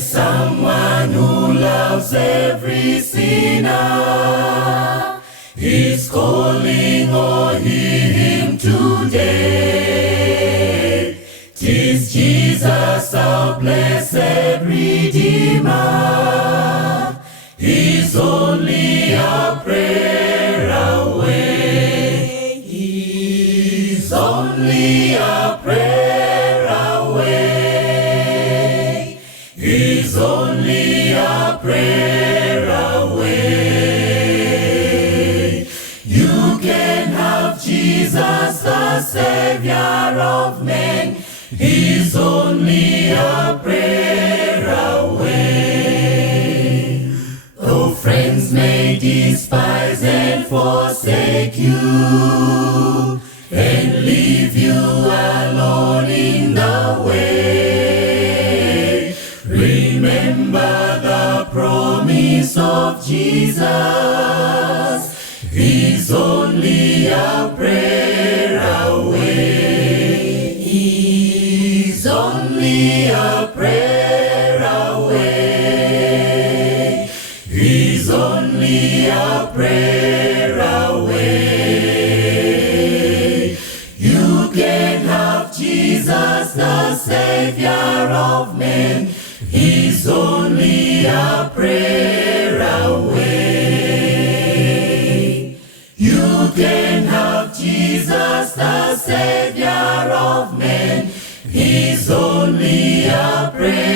Someone who loves every sinner. He's calling, oh, hear him today. 'Tis Jesus, our blessed Redeemer. He's only a prayer away. He's only a prayer away. He's only a prayer away. You can have Jesus, the Savior of men. He's only a prayer away. Though friends may despise and forsake you, and leave you alone in the way, remember the promise of Jesus. He's only a prayer away. He's only a prayer away. He's only a prayer away. You can have Jesus, the Savior of men. He's only a prayer away. You can have Jesus, the Savior of men. He's only a prayer